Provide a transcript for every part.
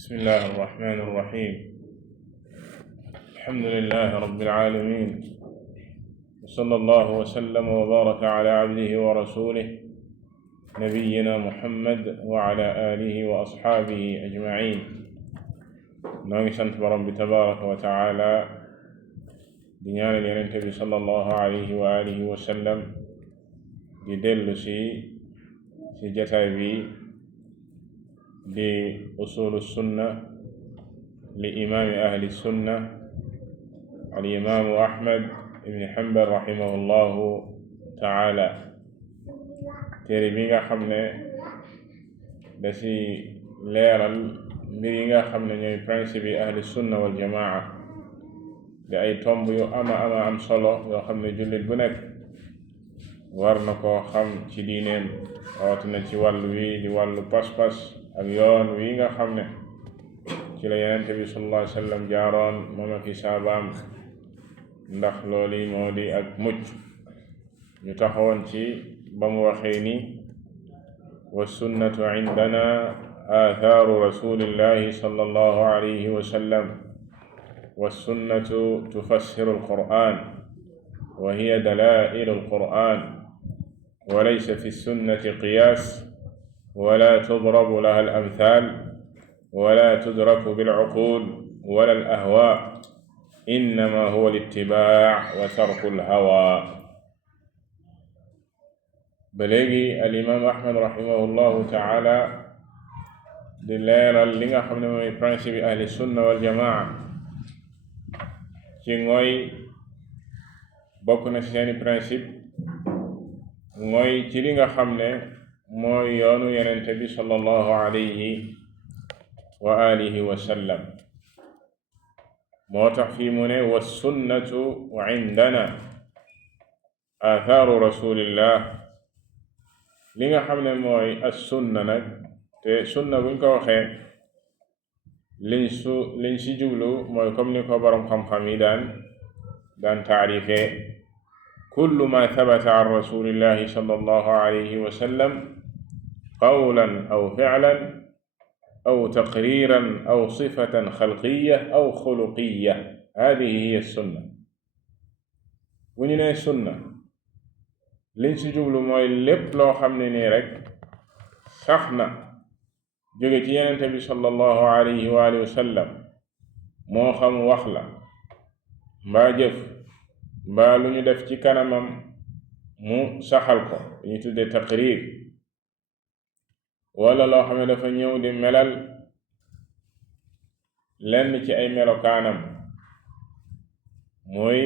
بسم الله الرحمن الرحيم. الحمد لله رب العالمين، وصلى الله وسلم وبارك على عبده ورسوله نبينا محمد وعلى آله وأصحابه أجمعين. نوغي سانت borom bi tabaraka wa taala di ñaanal Yonent bi sallallahu alayhi wa alihi wa sallam di dellu ci jataay bi di usulu sunna li imaami ahli sunna al imaamu Ahmad ibn Hanbal rahimahullahu taala. téere bi nga xam ne da ci leeral mbir yi nga xam ne ñooy principe yi ahli sunna wal jamaa di ay tomb yu ama am solo yoo xam ne jullit bu nekk war na koo xam ci diineem, rawatina ci wàllu wi di wàllu pas-pas ak yoon wi nga xam ne ci la Yonent bi sallallahu alayhi wa sallam jaaroon moom ak saabaam, ndax loolu moo di ak mucc. ñu taxawoon ci ba mu waxee ni wa sunnatu indana athaaru rasulillahi sallallahu alayhi wa sallam wa sunnatu tufassiru alquran wa hiya dalailu alquran wa laysa fi sunnati qiyaas wala tudrabu laha al-amthal wala tudraku bil-uqul wala al-ahwa innama huwa al-ittibaa wa tarku al-hawa. ba léegi al-imaam Ahmad rahimahullahu taala di leeral li nga xam ne mooy principe yi ahli sunna wal jamaa ci ngooy bokk na ci seeni principe ngooy ci li nga xam ne mooy yoonu Yonent bi sallallahu alayhi wa alihi wa sallam. moo tax fii mu ne wa sunnatu indana athaaru rasulillah. li nga xam ne mooy as sunna nag, te sunna buñ ko waxee liñ si jublu mooy comme ni ko boroom xam-xam yi daan taarifee kullu ma thabata an rasulillahi sallallahu alayhi wa sallam qawlan aw fi'lan aw taqriiran aw sifatan xalqiyya aw xuluqiyya, haadihi hiya sunna. bu ñu nee sunna liñ si jublu mooy lépp loo xam ne nii rek sax na jóge ci Yonent bi sallallahu alayhi wa alihi wa sallam, moo xam wax la mbaa jëf mbaa lu ñu def ci kanamam mu saxal ko, ñu tudde taqriir, wala loo xam ne dafa ñëw di melal lenn ci ay melokaanam mooy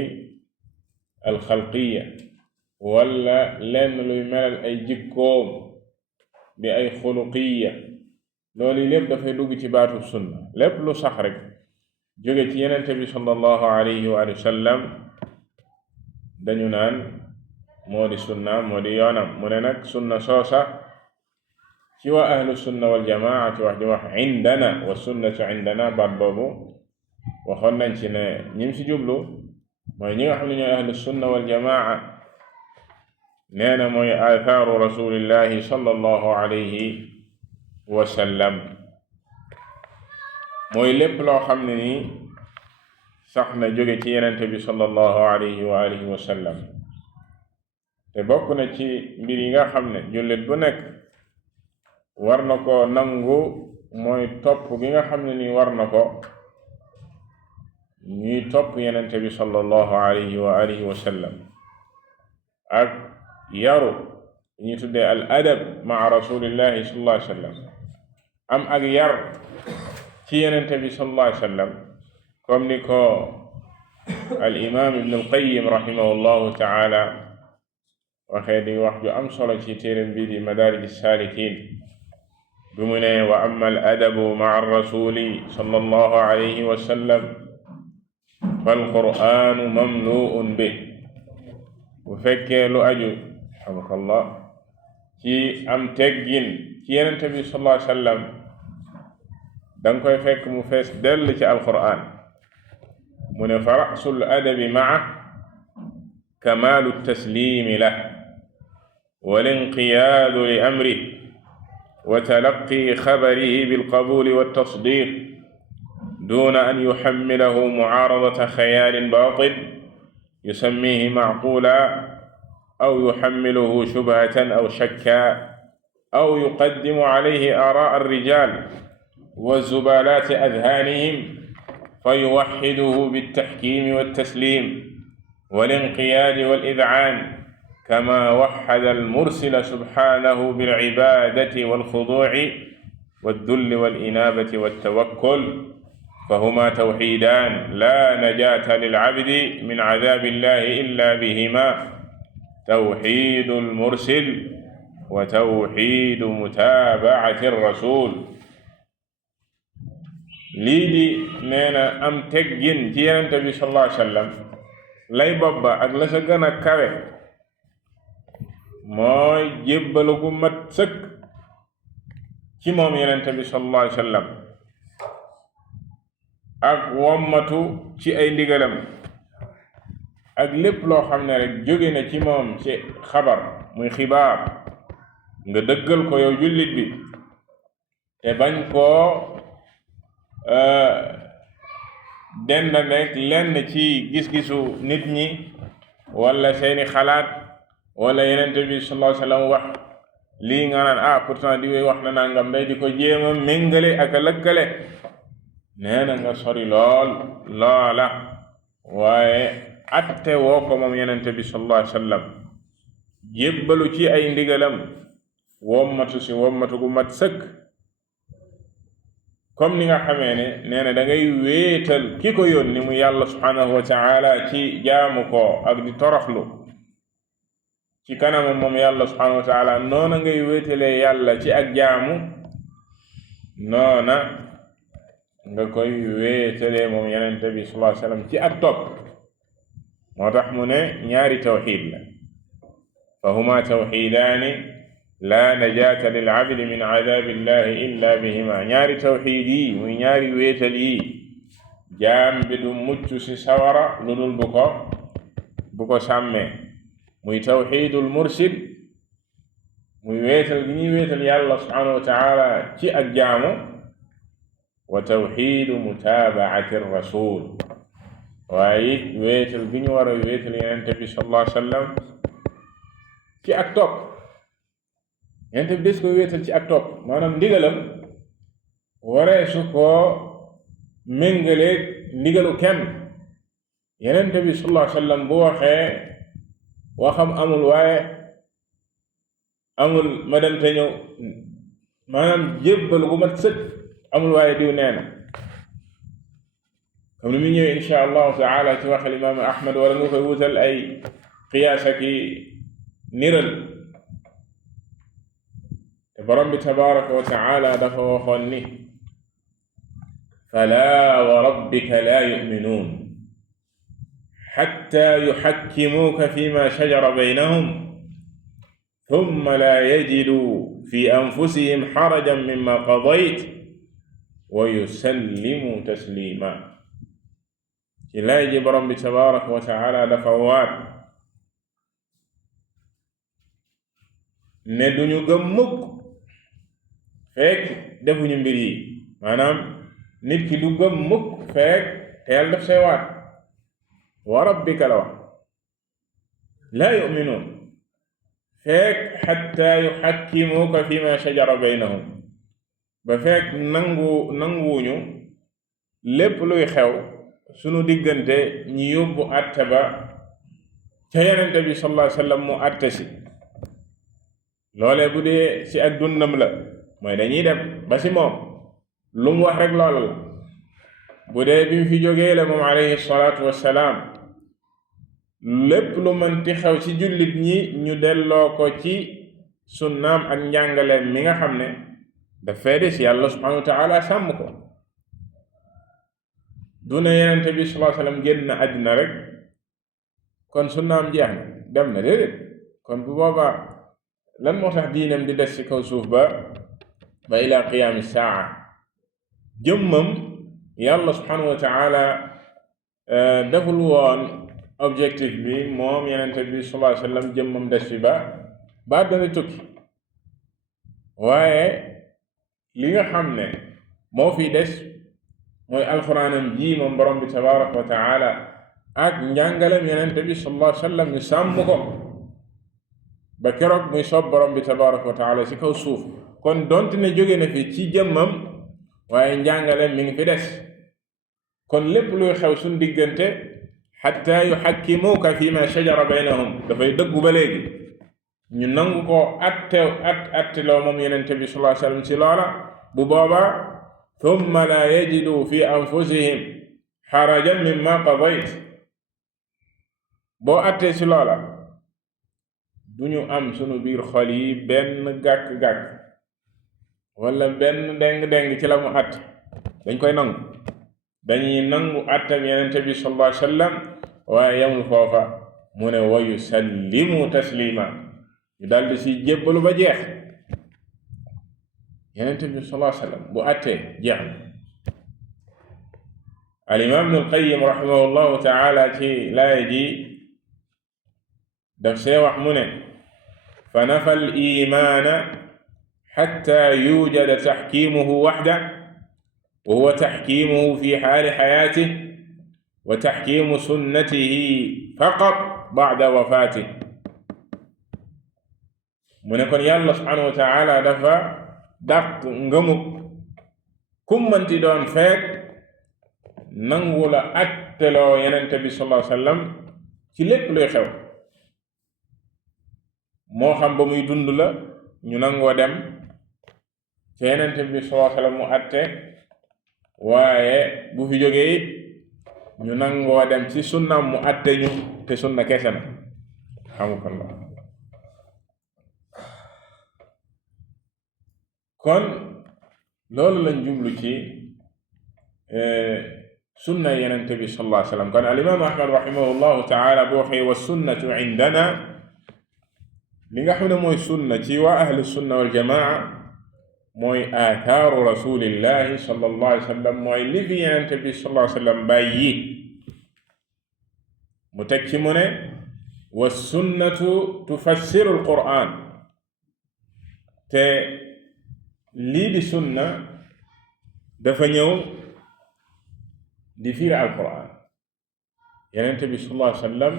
alxalqiya, wala lenn luy melal ay jikkoom di ay xuluqiya. loolu lépp dafay dugg ci baatu sunna. lépp lu sax rek jóge ci Yonent bi sallallahu alayhi wa sallam dañu naan moo di sunna, moo di yoonam. mu ne nag sunna soosa ci waa ahlu sunna wal jamaa ci wax di wax indana wa sunnatu indana, baat boobu waxoon nañ ci ne ñim ci jublu mooy ñi nga xam ne ñooy ahlu sunna wal jamaa. nee na mooy athaaru rasulillahi sallallahu alayhi wa sallam, mooy lépp loo xam ne ni sax na jóge ci Yonent bi sallallahu alayhi wa alihi wa sallam. te bokk na ci mbir yi nga xam ne jullit bu nekk war na ko nangu mooy topp gi nga xam ne ni war na ko ñuy topp Yonent bi sallallahu alayhi wa alihi wa sallam, ak yaru ñuy tuddee al adab maa rasulillahi sallallahu alayhi wa sallam, am ak yar ci Yonent bi sallallahu alayhi wa sallam, comme ni ko al imam ibn al qayyim rahimahullahu taala waxee di wax ju am solo ci téeram bi di madaarij saalikiin bi mu ne wa amma al adabu maa rasuli sallallahu alayhi wa sallam fal qur'aanu mamlu'un bi. bu fekkee lu aju alhamdulillah ci am teggin ci Yonent bi sallallahu alayhi wa sallam danga koy fekk mu fees dell ci alqur'aan. mu ne fa ra'sul adabi ma'a kamaalu taslimi lah wal inqiyaadu li amri وتلقي خبره بالقبول والتصديق دون أن يحمله معارضة خيال باطل يسميه معقولا أو يحمله شبهة أو شكا أو يقدم عليه آراء الرجال وزبالات أذهانهم فيوحده بالتحكيم والتسليم والانقياد والإذعان كما وحد المرسل سبحانه بالعبادة والخضوع والذل والإنابة والتوكل، فهما توحيدان لا نجاة للعبد من عذاب الله إلا بهما: توحيد المرسل وتوحيد متابعة الرسول. lii di nee na am teggin ci Yonent bi sallallahu alayhi wa sallam lay bobba ak la sa gën a kawe mooy jébbalu gu mat sëkk ci moom Yonent bi sallallahu alayhi wa sallam ak wommatu ci ay ndigalam ak lépp loo xam ne rek jóge na ci moom ci xabar muy xibaar nga dëggal ko yow jullit bi te bañ koo dend nekk lenn ci gis-gisu nit ñi wala seeni xalaat wala Yonent bi sallallahu alayhi wa sallam wax lii nga naan pourtant di wax na nangam day di ko jéema méngale ak a lëkkale. nee na nga sori loola waaye atte woo ko moom Yonent bi sallallahu alayhi wa sallam jébbalu ci ay ndigalam wommatu si wommatu gu mat sëkk comme ni nga xamee ne nee na da ngay wéetal ki ko yónni mu yàlla subhanahu wa taala ci jaamu ko ak di toroxlu ci kanamam moom yàlla subhanahu wa taala noona ngay wéetalee yàlla ci ak jaamu noona nga koy wéetalee moom Yonent bi sallallahu alayhi wa sallam ci ak topp. moo tax mu ne ñaari tawxiid la fa huma tawxiidaani laa najaata lil abdi min cadaabi illahi illa bihima. ñaari tawxiid yi muy ñaari wéetal yi jaam bi du mucc ci sawara lu dul bu ko sàmmee, muy tawxiidul mursid muy wéetal gi ñuy wéetal yàlla subhanahu wa taala ci ak jaamu, wa tawxiidu mutaabaati rasul waaye it wéetal gi ñu war a wéetal Yonent bi sallallahu alayhi wa sallam ci ak topp. Yonent bi des ko wéetal ci ak topp maanaam ndigalam waree su koo méngaleeg ndigalu kenn. Yonent bi sallallahu alayhi wa sallam bu waxee waxam amul waaye amul ma dem te ñëw, maanaam jébbal gu mat sëkk amul waaye diw nee na, comme ni mu ñëwee insha allahu taala ci waxal imaamu Ahmad wala nga koy wutal ay qiyaas ak niral. te borom bi tabaraka wa taala dafa waxoon ni falaa wa rabbika laa yuminuun xatta yuxakkimuuka fi ma shajara baynahum thumma laa yajiduu fi anfusihim xarajan mimma qadayt wa yusallimuu taslima. ci laay ji borom bi tabaraka wa taala dafa waat ne duñu gëm mukk fekk defuñu mbir yi, maanaam nit ki du gëm mukk fekk te yàlla def say waat. wa rabbika la wax laa yuminuun fekk xatta yuxakkimuuka fi ma shajara baynahum, ba fekk nanguwuñu lépp luy xew sunu diggante ñi yóbbu atte ba ca Yonent bi sallallahu alayhi wa sallam mu atte si. loolee bu dee ci ak dundam la mooy dañuy dem ba ci moom lu mu wax rek loolu la. bu dee bi mu fi jógee la moom alayhi salaatu wassalaam lépp lu mënti xew ci jullit ñi ñu delloo ko ci sunnaam ak njàngaleem mi nga xam ne daf fee des yàlla subhanahu wa taala sàmm ko. du ne Yonent bi sallallahu alayhi wasallam génn na àddina rek kon sunnaam jeex na dem na, déedéet. kon bu boobaa lan moo tax diinam di des ci kaw suuf ba ila qiyaami saa. jëmmam yàlla subhanahu wa taala deful woon objectif bi moom Yonent bi sallallahu alayhi wasallam jëmmam des fi ba dana tukki, waaye li nga xam ne moo fi des mooy alxuraanam ji moom borom bi tabaraka wa taala ak njàngalem yonent bi sallallahu alayhi wa sallam ñu sàmm ko ba keroog muy soob borom bi tabaraka wa taala ci kaw suuf. kon donte ne jóge na fi ci jëmmam waaye njàngalem mi ngi fi des. kon lépp luy xew suñ diggante xatta yuxakkimuuka fi ma shajara baynahum dafay dëggu ba léegi ñu nangu ko atteloo moom yonent bi sallallahu alayhi wa sallam ci loola. bu boobaa thumma la yajidu fi anfusihim xarajan mimma qadayt boo attee ci loola du ñu am sunu biir xol yi benn gàkk-gàkk wala benn deng-deng ci la mu att dañ koy nangu. dañuy nangu attam yonent bi sallallahu alayhi wa sallam waaye yamul foofa mu ne wa yusallimu taslima ñu daldi ci jébbalu ba jeex. yonent bi sallallahu alayhi wa sallam bu attee jeex na. al imam ibn al qayyim rahimahullahu taala ci laaya ji daf see wax mu ne fa nafa al imaana xatta yujada taxkimuhu waxda wa huwa taxkimuhu fi xaali xayaatih wa taxkimu sunnatihi faqat bacda wafaatih. mu ne kon yàlla subhanahu wa taala dafa dàq ngëmug kummanti doon feek nangu la atteloo yenente bi sallallahu alayhi wa sallam ci lépp luy xew moo xam ba muy dund la ñu nangoo dem ci yenente bi sallallahu alayhi wa sallam mu atte waaye bu fi jógee it ñu nangoo dem ci sunnam mu atte ñu te sunna kese na xamukallah. kon loolu lañ jublu ci sunna yenente bi sallallahu alayhi wa sallam. kon al imam ahmad rahimahullahu taala boo waxee wa sunnatu indana li nga xam ne mooy sunna ci waa ahlu sunna wal jamaa mooy athaaru rasulillahi sallallahu alayhi wa sallam mooy li fi yenente bi sallallahu alayhi wa sallam bàyyi. mu teg ci mu ne wa sunnatu tufassiru alquran te lii di sunna dafa ñëw di firi alquran. yenente bi sallallahu alayhi wa sallam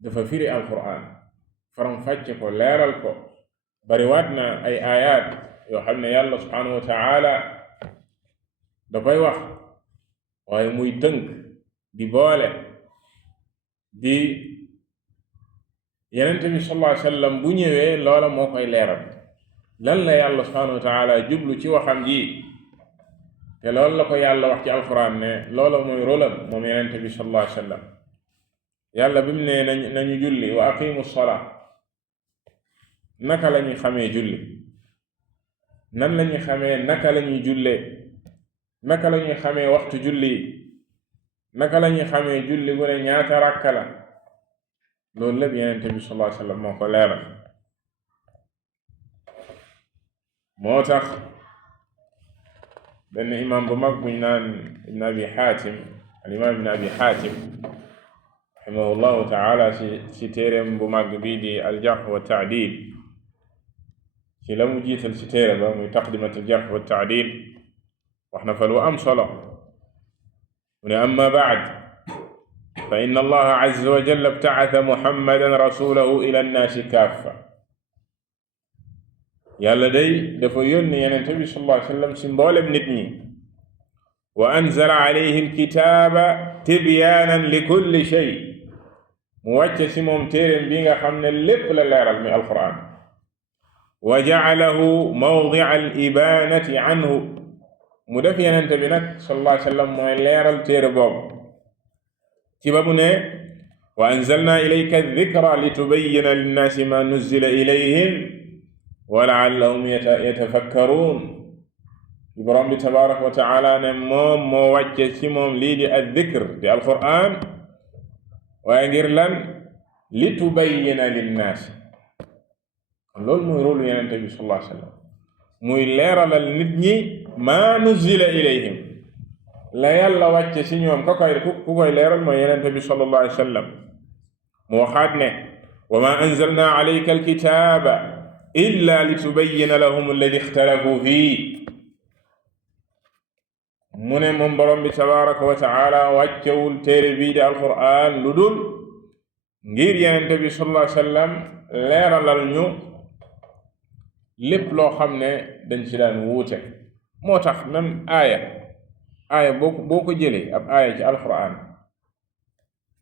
dafa firi alquran faram fàcce ko leeral ko bariwaat na ay ayat yoo xam ne yàlla subhanahu wa taala da koy wax waaye muy tënk di boole di yenente bi sallallahu alayhi wa sallam bu ñëwee loola moo koy leeral lan la yàlla subhanahu wa taala jublu ci waxam ji te loolu la ko yàlla wax ci alquran ne loola mooy rolam moom yenente bi sallallahu alayhi wa sallam. yàlla bi mu ne nañu julli wa aqimu salaa naka la ñuy xamee julli nan la ñuy xamee naka la ñuy jullee naka la ñuy xamee waxtu julli naka la ñuy xamee julli bu ne ñaata rakka la loolu lépp yenente bi sallallahu alayhi wa sallam moo ko leeral. moo tax benn imam bu mag buñ naan ibn abi xaatim al imam ibn abi xaatim rahimahullahu taala ci téereem bu mag bii di al jarh wa taadil ci la mu jiital ci téere ba muy taqdimat al jarh wa taadil wax na fa lu am solo mu ne amma baad fa inna allaha azza wa jalla ibta'atha muhammadan rasulahu ila annaasi kaffa. yàlla day dafa yónni yenente bi sallallahu alayhi wa sallam ci mboolem nit ñi wa anzala alayhi alkitaaba tibyaanan li kulli shay mu wàcce ci moom téeréem bi nga xam ne lépp la leeral mi alquran wa ja'alahu mawdi'a al-ibaanati anhu mu def yenente bi nag sallallahu alayhi wa sallam mooy leeral téere boobu ci ba mu ne wa anzalna ilayka adh-dhikra litubayyina linnaasi ma nuzzila ilayhim wa la'allahum yatafakkaruun. borom bi tabaraka wa taala ne moom moo wàcce ci moom lii di ad-dhikr di alquran waaye ngir lan litubayyina linnaasi loolu mooy rôle yenente bi sallallahu alayhi wa sallam muy leeralal nit ñi ma nuzzila ilayhim la yàlla wàcce ci ñoom ku koy leeral mooy yenente bi sallallahu alayhi wa sallam mu waxaat ne wa ma anzalna alayka alkitaba illa litubayyina lahum alladi ixtalafu fii mu ne moom borom bi tabaraka wa taala wàccewul téere bii di alquran lu dul ngir yenente bi sallallahu alayhi wa sallam leeralal ñu lépp loo xam ne dañ ci daan wuute moo tax même aaya boo ko jëlee ab aaya ci alquran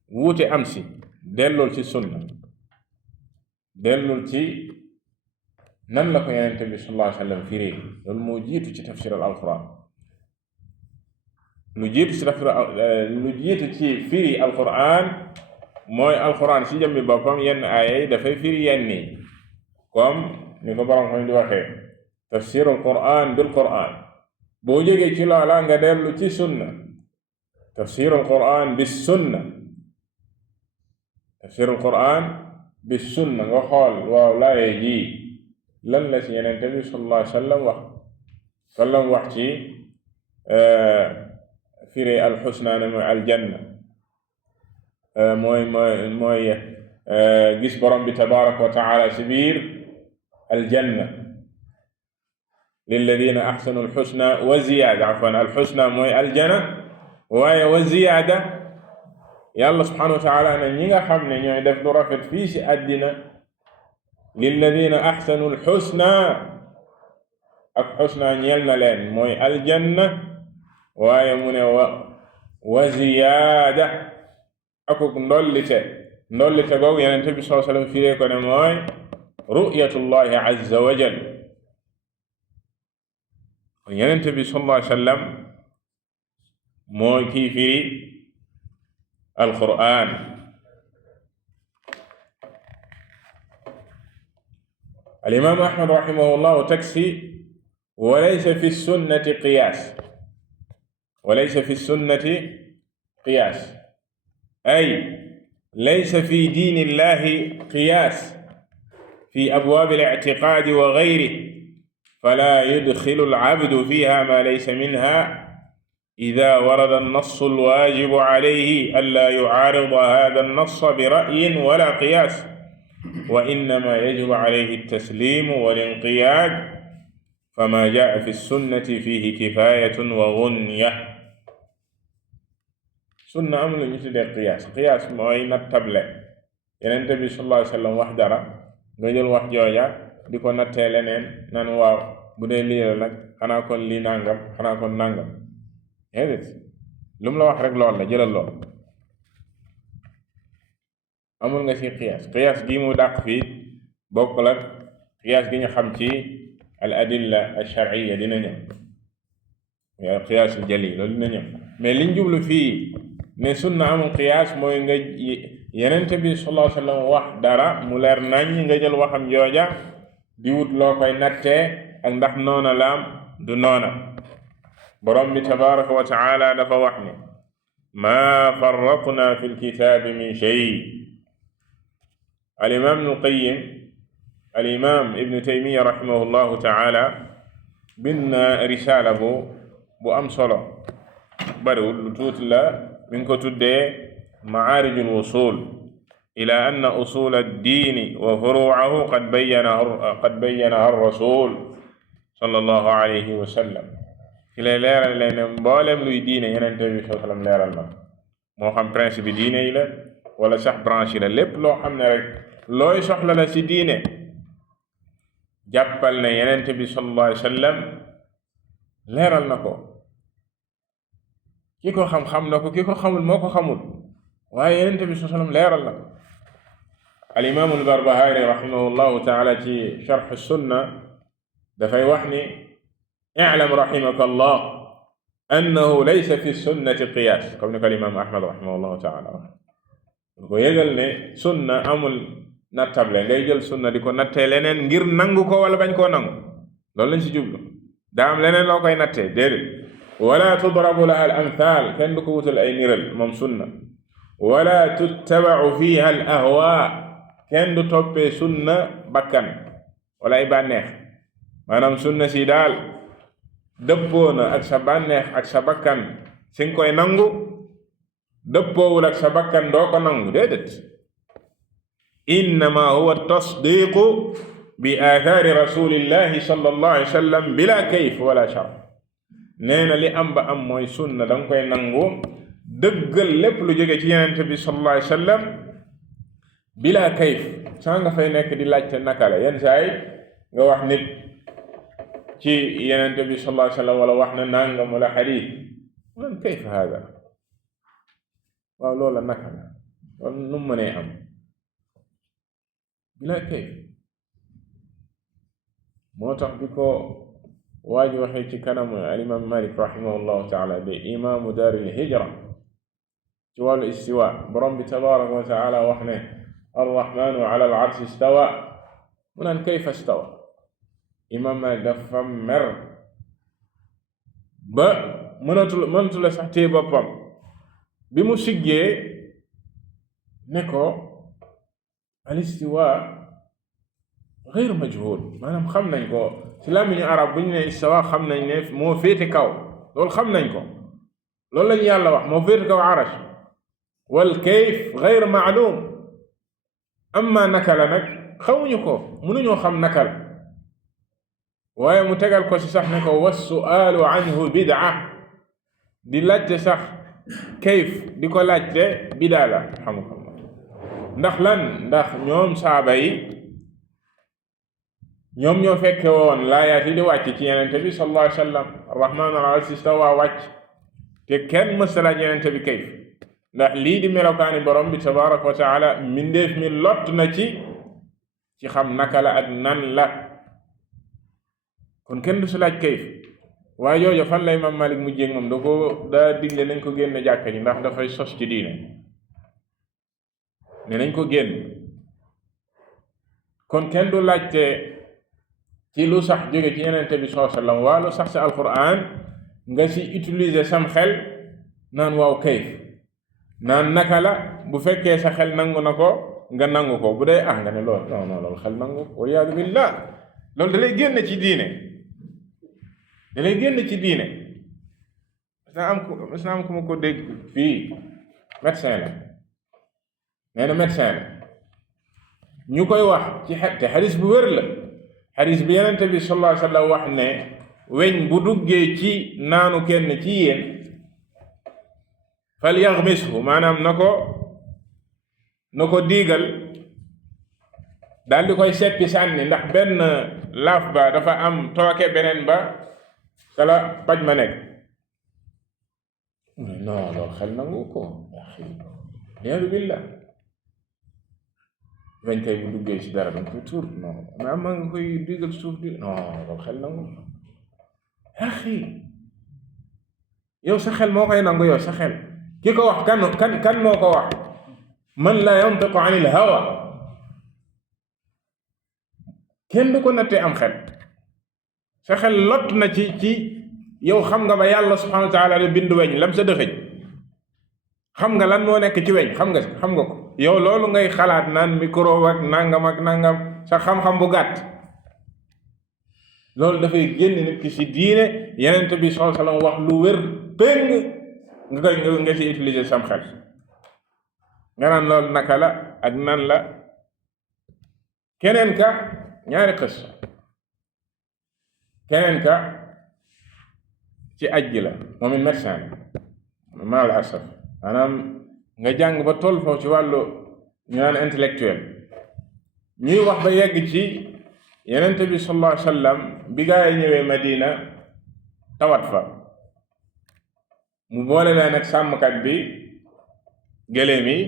wuute am si dellul ci sunna dellul ci nan la ko yenente bi sallallahu alayhi wa sallam firee loolu moo jiitu ci tafsir al alquran lu jiitu ci firi alquran mooy alquran si jëmmi boppam yenn aaya yi dafay firi yenn yi comme ni ko borom xam di waxee tafsir alquran bil quran boo jógee ci loola nga dellu ci sunna tafsir alquran bis sunna tafsir alquran bis sunna nga xool waaw laaye ji lan la ci yenente bi sallallahu alayhi wa sallam wax ci firi alxusna ne mooy aljanna mooy gis borom bi tabaraka wa taala ci biir aljanna lilladina axsanu alxusna wa ziyaada afwan alxusna mooy aljana waaye wa ziyaada yàlla subhanahu wa taala ne ñi nga xam ne ñooy def lu rafet fii ci àddina lilladina axsanu alxusna ak xusna ñeel na leen mooy aljanna waaye mu ne wa ziyaada akuk ndollite googu yenente bi sallallahu alayhi wa sallam firee ko ne mooy ru'yatullahi azza wa jal kon yenente bi sallallahu alayhi wa sallam mooy kii firi alquran alimaam ahmad rahimahullahu taksi wa laysa fi sunnati qiyaas وليس في السنة قياس أي ليس في دين الله قياس في أبواب الاعتقاد وغيره فلا يدخل العبد فيها ما ليس منها إذا ورد النص الواجب عليه ألا يعارض هذا النص برأي ولا قياس وإنما يجب عليه التسليم والانقياد فما جاء في السنة فيه كفاية وغنية sunna amul lu ñu tuddee qiyaas mooy nattable yenente bi sallallahu alayhi wa sallam wax dara nga jël wax jooja di ko nattee leneen nan waaw bu dee lii la nag xanaa kon lii nangam xanaa kon nangam déedéet lu mu la wax rek lool la jëlal lool amul nga ci qiyaas gi mu dàq fii bokkul ak qiyaas gi ñu xam ci al adilla al shar'iyya dina ñëw qiyaas al jali loolu dina ñëw mais liñ jublu fii ne sunna amul qiyaas mooy nga yenente bi sallallahu alayhi wa sallam wax dara mu leer nañ nga jël waxam jooja di wut loo koy nattee ak ndax noona laam du noona borom bi tabaraka wa taala dafa wax ne maa farratna fi lkitaabi min shay alimam ibnu qayyim alimam ibnu taymiya rahimahullahu taala bind na risaala bu am solo bariwul lu tuuti la mi ngi ko tuddee maarij alwusul ila anna usul addiini wa furuucahu qad bayyanaha arrasul sallallahu alayhi wa sallam ci lay leeral leen ne mboolem luy diine yenente bi sallallahu alayhi wa sallam leeral na moo xam principe bi diine yi la wala sax branche yi la lépp loo xam ne rek looy soxla la ci diine jàppal ne yenente bi sallallahu alayhi wa sallam leeral na ko ki ko xam-xam na ko ki ko xamul moo ko xamul waaye yenente bi sallallahu alayhi wa sallam leeral na ko al-imaam al-Barbahari rahimahullahu taala ci sharh sunna dafay wax ni i'lam rahimaka allah annahu laysa fi sunnati qiyaas comme ni ko al-imaam Ahmad rahimahullahu taala wax ko yëgal ne sunna amul nattable ngay jël sunna di ko nattee leneen ngir nangu ko wala bañ koo nangu loolu lañ ci jublu daa am leneen loo koy nattee déedéet wala tudrabu laha al amthal kenn du ko wutal ay niral moom sunna wala tuttabacu fiha al ahwa kenn du toppee sunna bakkan wala ay bànneex maanaam sunna si daal dëppoo na ak sa bànneex ak sa bakkan si nga koy nangu dëppoowul ak sa bakkan doo ko nangu déedéet innama huwa tasdiqu bi aathaari rasulillahi sallallahu alayhi wa sallam bila kayf wala shart. nee na li am ba am mooy sunna da nga koy nangu dëggal lépp lu jóge ci yenente bi sallallahu alayhi wa sallam bila kayf, saa nga fay nekk di laajte naka la. yenn saa yi nga wax nit ci yenente bi sallallahu alayhi wa sallam wala wax na nangam wala xadiis man kayfa hada, waaw loola naka la, loolu nu mu mënee am bila kayf. moo tax bi ko waa ji waxee ci kanamu alimam Malik rahimahullahu taala de imaamu daaril hijra ci wàllu istiwa, borom bi tabaraka wa taala wax ne arrahmanu ala al arshi istawa, mu naan kayfa istawa. imam Malik dafa mer ba mënatu la sax téye boppam. bi mu siggee ne ko al istiwa gayr majhul, maanaam xam nañ ko ci làmmiñu arab bu ñu ne istawa xam nañ ne moo féete kaw, loolu xam nañ ko, loolu lañu yàlla wax moo féete kaw arash. wal kayf gayr maalum, amma naka la nag xamuñu ko, mënuñoo xam naka la. waaye mu tegal ko ci sax ne ko wassuaalu anhu bid'a, di laajte sax kayf di ko laajte bidaa la. alhamdulillah. ndax lan? ndax ñoom saaba yi ñoom ñoo fekke woon laayaat yi di wàcc ci yenente bi sallallahu alayhi wa sallam, arrahmaanu ala al-arshi istawaa wàcc te kenn mësta laaj yenente bi kayf, ndax lii di melokaani borom bi tabaraka wa taala mindeef mi lott na ci xam naka la ak nan la, kon kenn du si laaj kayf. waaye joojo fan lay Imam Malik mujjee moom daa digle nañ ko génne jàkka ji ndax dafay sos ci diine, ne nañ ko génn. kon kenn du laajte ci lu sax jóge ci yenente bi sallallahu alayhi wa sallam waa lu sax si alquran nga si utiliser sam xel naan waaw kayf, naan naka la. bu fekkee sa xel nangu na ko nga nangu ko, bu dee nga ne loolu non loolu xel nangu ko, waliyaadu billah. loolu da lay génn ci diine, da lay génn ci diine. mas na am ku ma ko dégg fii, médecin la, nee na médecin la, ñu koy wax ci te xadis bu wér la, xadis bi yenente bi sallallahu alayhi wa sallam wax ne weñ bu duggee ci naanu kenn ci yéen fal yaxmishu, maanaam na ko diigal daal di koy seppi sànni, ndax benn laaf ba dafa am tooke, beneen ba kala paj ma nekk. non loolu xel nangu ko, iyaazu billah. weñ kay bu duggee ci dara danga koy tuur, non mais am nga koy digal suuf di, non loolu xel nangu. axi yow sa xel moo koy nangu, yow sa xel ki ko wax kan moo ko wax? man la yantiqu anil hawa, kenn du ko nattee am xel. sa xel lott na ci yow xam nga ba yàlla subhanahu wa taala de bind weñ lam sa dëxëj, xam nga lan moo nekk ci weñ, xam nga ko. yow loolu ngay xalaat naan micro ak nangam sa xam-xam bu gàtt, loolu dafay génn nit ki ci diine. yenent bi sallallahu alayhi wasallam wax lu wér péng nga ci utiliser sam xel, nga naan loolu naka la ak nan la. keneen ka ñaari xës, keneen ka ci aj gi la, moom it médecin la, maal asaf, maanaam nga jàng ba toll foofu ci wàllu ñu naan intellectuel, ñuy wax ba yegg ci yenent bi sallallahu alayhi wasallam bi gaa yi ñëwee Madina tawat fa, mu boole leen ak sàmmkat bi gëléem yi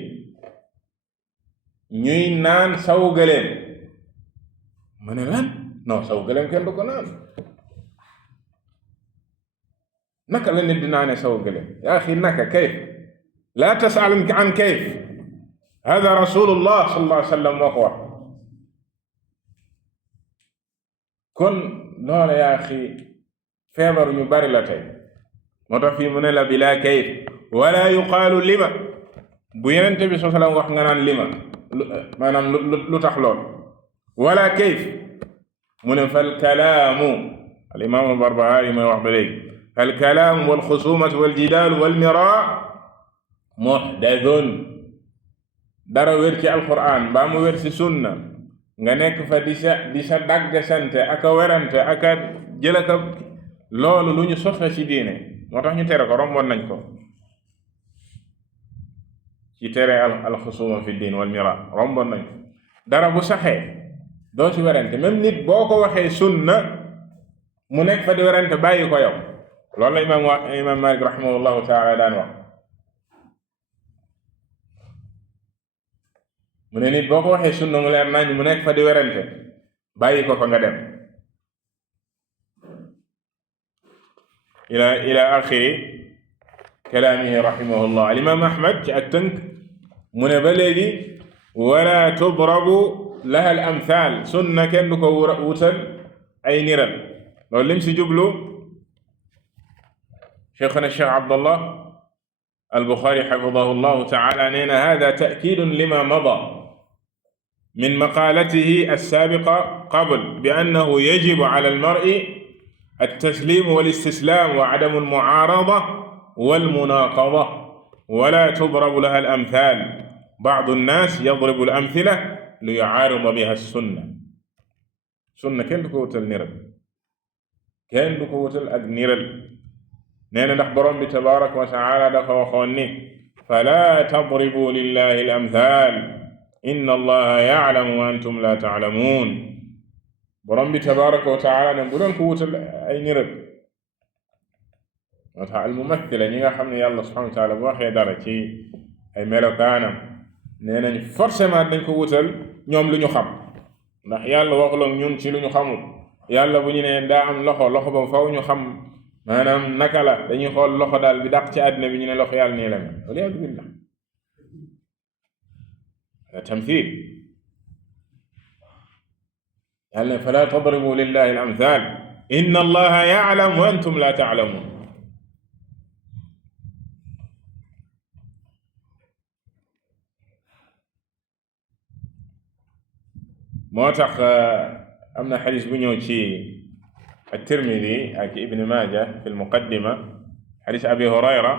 ñuy naan saw gëléem. mu ne lan? non saw gëléem kenn du ko naan. naka la nit di naane saw gëléem? yaa axi naka kayf? laa tasal an kayf, hada rasulullah sallallahu alayhi wa sallam moo ko wax. kon loola yaa axi feebar ñu bari la tey. moo tax fii mu ne la bila kayf wala yuqaalu lima. bu Yonent bi sallallahu alayhi wa sallam wax nga naan lima, maanaam lu tax lool. wala kayf mu ne fal kalaamu, al imaamu al-Barbahari mooy wax ba léegi, fal kalaamu wal xusuumatu wal jidaalu wal miraa muhdathun. dara wér ci alquran mbaa mu wér ci sunna nga nekk fa di sa dagg sante aka werante aka jëlaka loolu lu ñu sos la ci diine moo tax ñu tere ko romboon nañ ko ci tere alxusuma fi diin wal mira romboon nañ ko dara bu saxee doo ci werante même nit boo ko waxee sunna mu nekk fa di werante bàyyi ko yow loolu la imaam Maalik rahimahullahu taala daan wax mu ne nit boo ko waxee sunna mu leer nañ mu nekk fa di werante bàyyi ko fa nga dem ila axiri kalaamihi rahimahullah al imaam Ahmad ci ak tënk mu ne ba léegi wala tudrabu laha al amthal sunna kenn du ko wutal ay niral loolu lim si jublu cheikhuna cheikh Abdallah al-Bukhari xafidahu llahu taala nee na hada taakidun lima mada min maqaalatihi as-saabiqa qabl bi annahu yajibu ala al-mar'i at-tasliim wal-istislaam wa adamu al-mu'aarada wal-munaaqada wa laa tudrabu laha al-amthaal ba'du an-naas yadribu al-amthila li yu'aarida biha as-sunna sunna kenn du ko wutal niral kenn du ko wutal ak niral nee na ndax borom bi tabaaraka wa ta'aala dafa waxoon ni falaa tadribu lillahi al-amthaal inna allaha ya'lamu wa antum la ta'lamuun borom bi tabaaraka wa ta'aala ne bu doon ko wutal ay niral moo tax al-mumathila ñi nga xam ne yàlla subhaanahu wa ta'aala bu waxee dara ci ay melokaanam nee nañ forcément dañ ko wutal ñoom lu ñu xam ndax yàlla waxul ak ñun ci lu ñu xamul yàlla bu ñu ne daa am loxo ba faw ñu xam maanaam naka la dañuy xool loxo daal bi dàq ci àddina bi ñu ne loxo yàlla nii la mel waliyaadu billah tamthil yàlla ne falaa tadribu lillahi al-amthal inna allaha ya'lam wa antum la ta'lamun moo tax am na xadis bu ñëw ci at-Tirmidi ak Ibn Maaja fi al-muqaddima xadis Abi Hurayra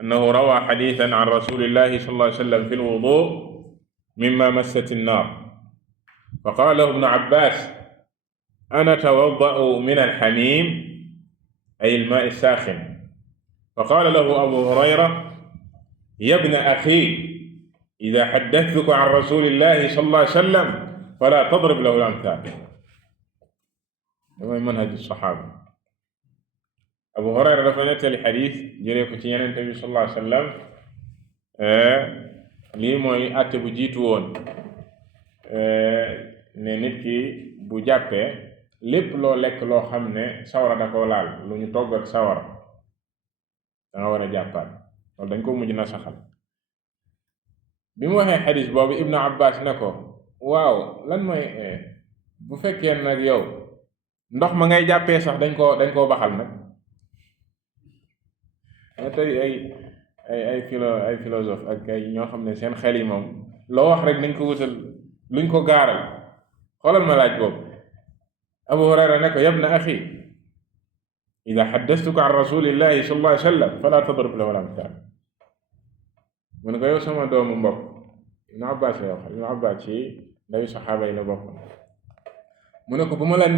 annahu rawaa xadiisan an rasuulillahi sallallahu alayhi wa sallam fi al-wuduu mimmaa massat an-naar fa qaala lahu Ibnu Abbaas ana atawadda'u min al-hamiim ay al-maa'i as-saaxin fa qaala lahu Abu Hurayra ya ibna axii idaa xaddatuka an rasuulillahi sallallahu alayhi wa sallam falaa tadrib lahu al-amthaal damay manhaju saxaaba Abu Hurayra dafa nettali xadiis jëlee ko ci Yonent bi sallallahu alayhi wa sallam lii mooy àtte bu jiitu woon ne nit ki bu jàppee lépp loo lekk loo xam ne sawara da koo laal lu ñu togg ak sawara da nga war a jàppaat loolu dañ ko mujj na saxal bi mu waxee xadiis boobu Ibnu Abbas ne ko waaw lan mooy bu fekkee nag yow ndox ma ngay jàppee sax dañ koo baxal nag tey ay philosophe ak ay ñoo xam ne seen xel yi moom loo wax rek nañ ko wutal luñ ko gaaral xoolal ma laaj boobu Abu Hurayra ne ko yabna axi ida xaddastuka an rasulillahi sallallahu alayhi wa sallam fala tadrib lahu al-amthal mu ne ko yow sama doomu mbokk Ibnu Abbas la wax Ibnu Abbas ci ndawi saxaaba yi la bokk mu ne ko bu ma la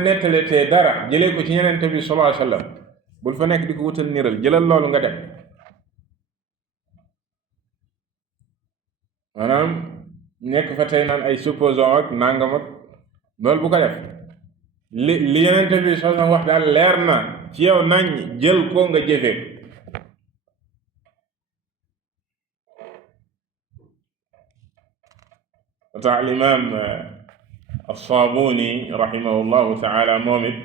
nettaletee dara jëlee ko ci Yonent bi sallallahu alayhi wa sallam bul fa nekk di ko wutal niral jëlal loolu nga dem maanaam nekk fa tey naan ay supposons ak nangam ak loolu bu ko def li Yonent bi sallallahu alayhi wa sallam wax daal leer na ci yow nañ jël ko nga jëfee tax al-imaam as-Saabuni rahimahullahu ta'ala moom it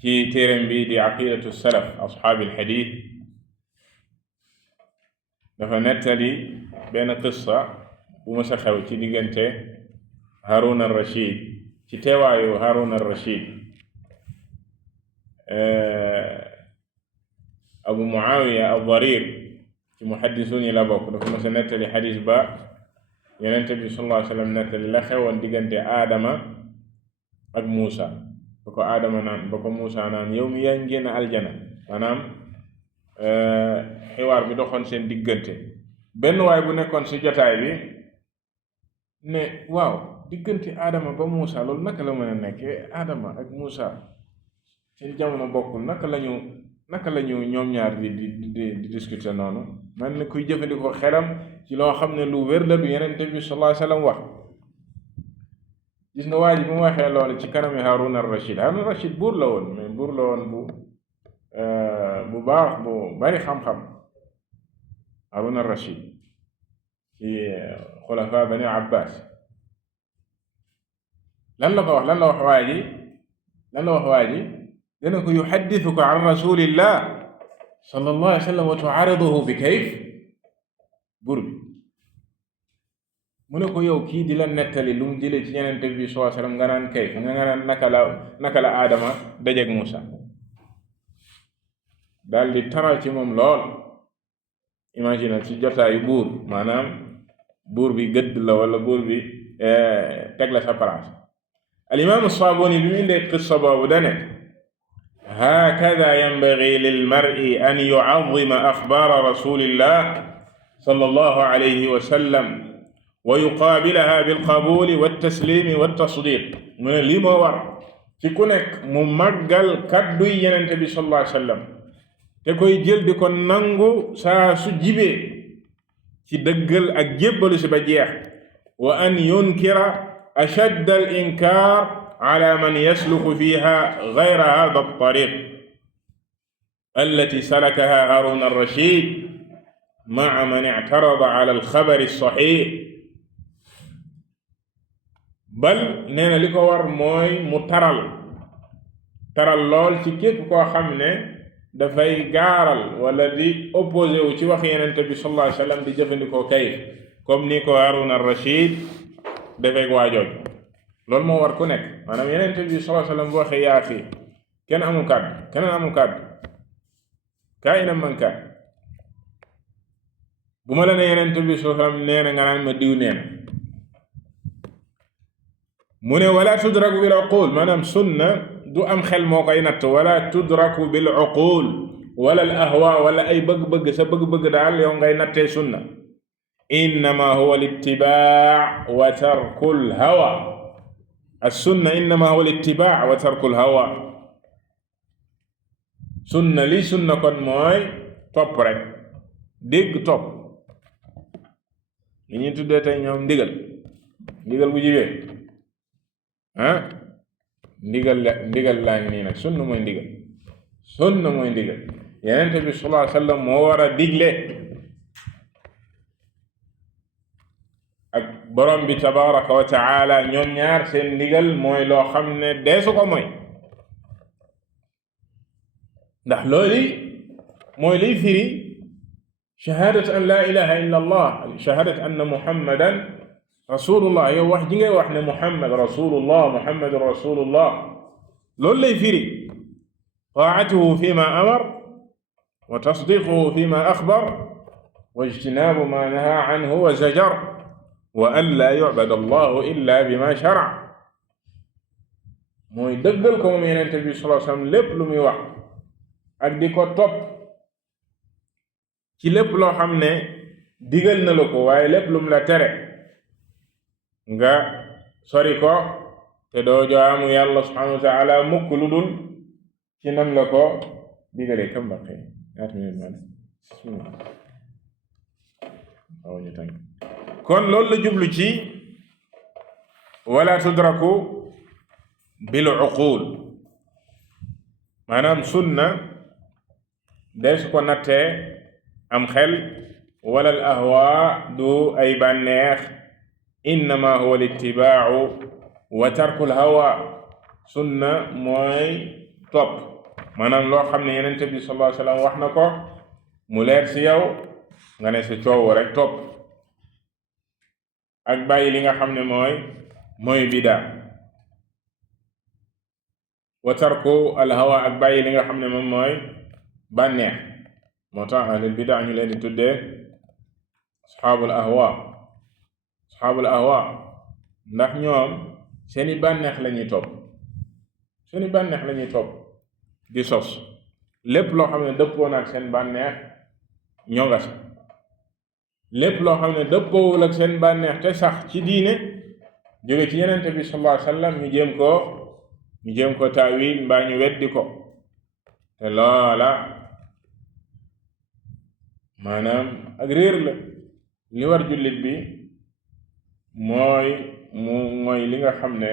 ci téereem bi di aqidatu salaf ashaabi al-hadiis dafa nettali benn qissa bu ma sa xew ci diggante Haarun ar-Rashiid ci teewaayu Haarun ar-Rashiid Abu Muawiya ad-Dariir ci muhaddisuun yi la bokk dafa ma sa nettali xadiis ba Yonent bi sallallahu alayhi wa sallam nettali la xewoon diggante Aadama ak Muusa ba ko Muusa naan yow mi yaa ngi génn aljana maanaam xiwaar bi doxoon seen diggante benn waay bu nekkoon ci jotaay bi ne waaw diggante Adama ba Muusa loolu naka la mën a nekkee Adama ak Muusa seen jamono bokkul naka lañu ñoom ñaar di discuter noonu man ne kuy jëfandikoo xelam ci loo xam ne lu wér la du Yonent bi sallallahu alayhi wa sallam wax. gis nga waa ji bu mu waxee loolu ci kanami Haarun ar-Rashid buur la woon mais buur la woon bu baax bu bari xam-xam. Haarun ar-Rashid ci xulafa bani Abbas lan la wax waa ji dana ko yuhaddithuka an rasulillah sallallahu alayhi wa sallam wa tu'ariduhu bi kayf buur bi mu ne ko yow kii di la nettali lu mu jëlee ci Yonent bi sallallahu alayhi wa sallam nga naan kayf nga naan naka la Adama dajeek Muusa daal di taral ci moom lool. imagine ci jotaayu buur maanaam buur bi gëdd la wala buur bi teg la sa place. al-imaam as-Saabuni bi mu indee qissa boobu dane haakada yanbaghi lil-mar'i an yu'azzima axbaara rasulillah sallallahu alayhi wa sallam wa yuqaabilaha bil-qabuuli wat-tasliimi wat-tasdiiq mu ne lii moo war ci ku nekk mu màggal kadduy Yonent bi sallallahu alayhi wa sallam te koy jël di ko nangu saa su jibee ci dëggal ak jébbalu si ba jeex wa an yunkira ashadda al inkaar ala man yasluku fiha gayra hada at-tariq allati salakaha Haarun ar-Rashid ma'a man i'tarada ala al-xabari as-sahih bal nee na li ko war mooy mu taral lool ci képp koo xam ne dafay gaaral wala di opposé wu ci wax Yonent bi sallallahu alayhi wa sallam di jëfandikoo kayf comme ni ko Haarun ar-Rashid dafay waajooj loolu moo war ku nekk maanaam Yonent bi sallallahu alayhi wa sallam bu waxee yaa axi kenn amul kàddu kaa ina man kaa bu ma la ne Yonent bi sallallahu alayhi wa sallam nee na nga naan ma diw nee na mu ne wala tudraku bil uqul maanaam sunna du am xel moo koy natt wala tudraku bil uqul wala al ahwa wala ay bëgg-bëgg sa bëgg-bëgg daal yow ngay nattee sunna innama huwa al ittibaa wa tarkul hawa as-sunna innama huwa al ittibaa wa tarkul hawa sunna li sunna kon mooy topp rek dégg topp li ñuy tuddee tey ñoom ndigal bu jibee ndigal laa ngi nii nag sunna mooy ndigal Yonent bi sallallahu alayhi wa sallam moo war a digle ak borom bi tabaraka wa taala ñoom ñaar seen ndigal mooy loo xam ne deesu ko mooy ndax loolu mooy liy firi shahadat an la ilaha illa allah shahadat anna muhammadan rasulullah yow wax ji ngay wax ne muhammad rasulullah loolu lay firi taa'atuhu fi ma amar wa tasdiquhu fi ma axbar wa ijtinaabu ma naha anhu wa zajar wa an laa yu'bada allahu illa bima shara'a mooy dëggal ko moom Yonent bi sallallahu alayhi wa sallam lépp lu muy wax ak di ko topp ci lépp loo xam ne digal na la ko waaye lépp lu mu la tere nga sori ko te doo jaamu yàlla subhanahu wa ta'ala mukk lu dul ci nam la ko digalee kam baqi kon loolu la jublu ci wala tudraku bil uqul maanaam sunna des ko nattee am xel wala al ahwa du ay bànneex innama huwa al ittiba'u wa tarku al hawa sunna mooy topp maanaam loo xam ne Yonent bi sallallahu alayhi wa sallam wax na ko mu leer ci yow nga ne sa coow rek topp ak bàyyi li nga xam ne mooy bida wa tarku al hawa ak bàyyi li nga xam ne moom mooy bànneex moo tax ahlul bida ñu leen di tuddee asxaabul ahwa ndax ñoom seeni bànneex la ñuy topp di sos lépp loo xam ne dëppoo na ak seen bànneex ñoo nga sax lépp loo xam ne dëppoowul ak seen bànneex te sax ci diine jóge ci yenente bi sallallahu alayhi wa sallam ñu jéem ko taawil mbaa ñu weddi ko te loola maanaam ak réer la. li war jullit bi mooy li nga xam ne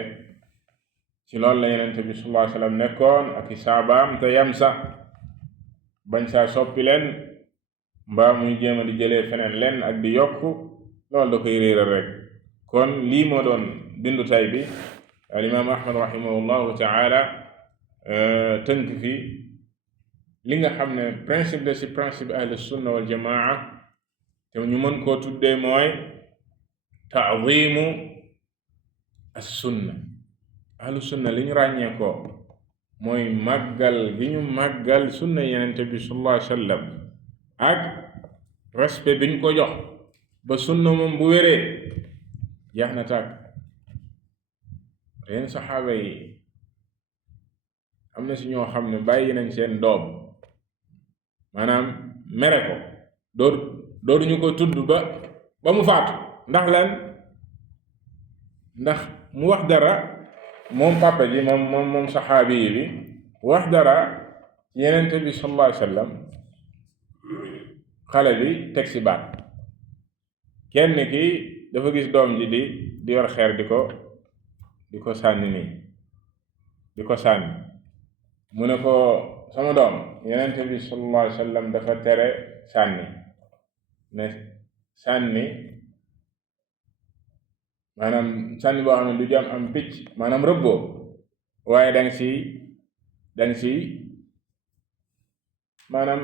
ci loolu la yenente bi sallallahu alayhi wa sallam nekkoon ak i saabaam te yam sa bañ saa soppi leen mbaa muy jéema di jëlee feneen leen ak di yokk loolu da koy réeral rek. kon lii moo doon bindu tay bi al imam ahmad rahimahullahu taala tënk fi li nga xam ne principe la ci principe ahlu sunna wal jamaa te ñu mën koo tuddee mooy ta'zimu as sunna. ahlu sunna li ñu ràññee ko mooy màggal gi ñu màggal sunna yenente bi sallallahu alayhi wa sallam ak respect bi ñu ko jox ba sunna moom bu wéree jeex na tàkk. yenn saxaaba yi am na si ñoo xam ne bàyyi nañ seen doom maanaam mere ko dooruñu ko tudd ba mu faatu ndax lan ndax mu wax dara moom papa ji moom saxaabi yi bi wax dara yenente bi sallallahu alayhi wa sallam xale bi teg si baat. kenn ki dafa gis doom ji di yor xeer di ko sànni nii di ko sànni mu ne ko sama doom yenente bi sallallahu alayhi wa sallam dafa tere sànni ne sànni maanaam sànni boo xam ne du jam am picc maanaam rëbboo waaye dang si maanaam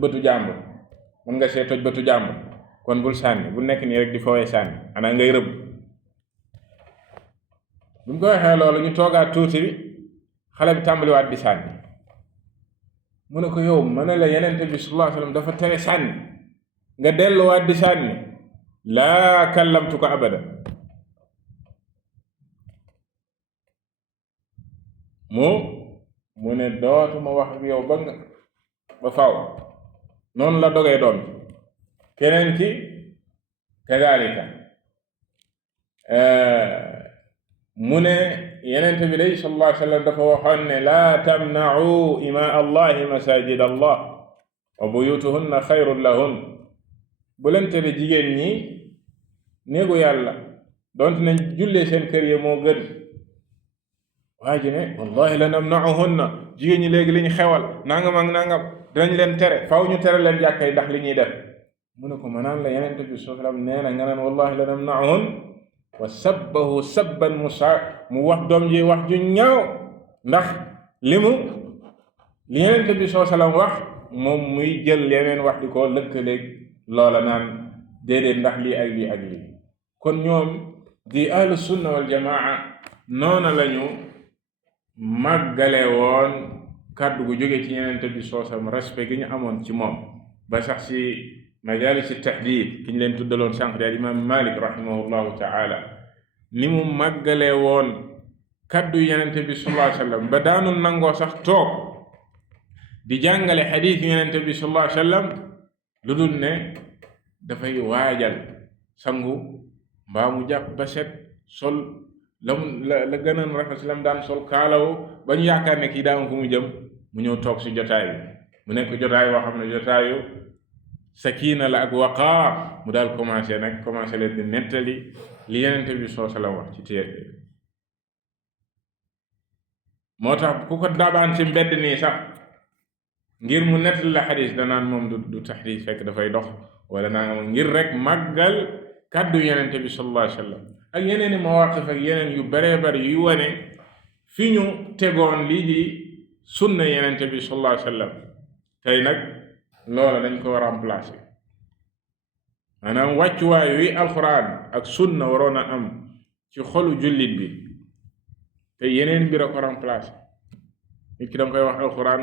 bëtu jàmbur mën nga see toj bëtu jàmbur kon bul sànni bu nekk nii rek di fowee sànni ana ngay rëbb. bu mu ko waxee loolu ñu toogaat tuuti xale bi tàmbaliwaat di sànni mu ne ko yow ma ne la yenente bi sallallahu alayhi wa sallam dafa tere sànni nga delluwaat di sànni laa kallamtu ko abada. mu ne dootuma wax ak yow ba faaw. noonu la dogee doon. keneen ki kadalika mu ne yenente bi day sallallahu alayhi wa sallam dafa waxoon ne laa tamna'u ima allahi masajid allah wa buyutuhunna xayrun lahun. bu leen tere jigéen ñi néegu yàlla doonte nañ jullee seen kër yi moo gën. waa ji ne wallahi la namna'uhunna jigéen ñi léegi li ñu xewal nangam ak nangam dinañ leen tere faaw ñu tere leen jàkkay ndax li ñuy def. mu ne ko manaan la yenente bi sallallahu alayhi wa sallam nee na nga naan wallahi la namna'uhun wa sabbahu sabban mu wax doom ji wax ju ñaaw ndax li yenente bi sallallahu alayhi wa sallam wax moom muy jël yeneen wax di ko lëkkaleeg loola naan déedéet ndax lii ak lii ak lii. kon ñoom di ahlu sunna wal jamaa noona lañu màggale woon kàddu gu jóge ci yenente bi sallallahu alayhi wa sallam respect gi ñu amoon ci moom ba sax si majalis tahdid ki ñu leen tuddaloon sànq di al imam Malik rahimahullahu taala ni mu màggalee woon kaddu yenente bi sallallahu alayhi wa sallam ba daanu nangoo sax toog di jàngale xadiis yenente bi sallallahu alayhi wa sallam lu dul ne dafay waajal sangu mbaa mu jàpp ba set sol la gën a rafet si lam daan sol kaalawu ba ñu yaakaar ne kii daa fu mu jëm mu ñëw toog si jotaay bi mu nekk jotaay woo xam ne jotaayu sakina la ak waqaar mu daal commencé leen di nettali li yenente bi sallallahu alayhi wa sallam wax ci téere. moo tax ku ko dabaan ci mbedd nii sax ngir mu nettali la xadis danaan moom du taxdiis fekk dafay dox wala naa nga ngir rek màggal kàddu yenente bi sallallahu alayhi wa sallam ak yeneen i mawaqif ak yeneen yu baree bari yuy wane fi ñu tegoon lii di sunna yenente bi sallallahu alayhi wa sallam. tey nag loola dañ ko war a remplacer maanaam wàccuwaay wi alxuraan ak sunna waroon a am ci xolu jullit bi te yeneen mbir a ko remplacer. nit ki danga koy wax alxuraan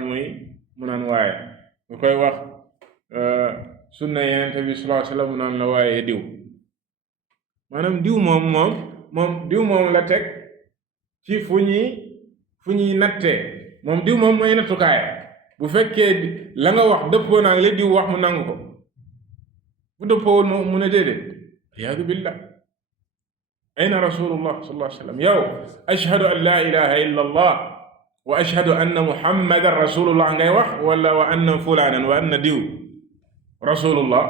mu naan waaye nga koy wax sunna yenente bi sallallahu alayhi wa sallam mu naan la waaye diw maanaam diw moom la teg ci fu ñuy nattee moom diw moom mooy nattukaay. bu fekkee la nga wax dëppoo naa li diw wax mu nangu ko bu dëppoowul mu ne déedéet iyaadu billah. ayna rasulullah sallallahu alayhi wa sallam yow ashhadu an la ilaha illa allah wa ashhadu anna muhammadan rasulullah ngay wax wala wa anna fulanan wa anna diw rasulullah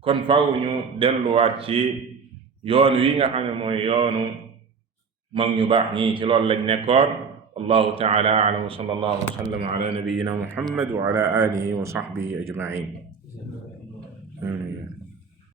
kon faaw ñu delluwaat ci yoon wi nga xam ne mooy yoonu mag ñu baax ñi ci loolu lañ nekkoon wallahu taala a'lam wa sallallahu wa sallam ala nabiyyina muhammad wa ala alihi wa sahbihi ajma'in.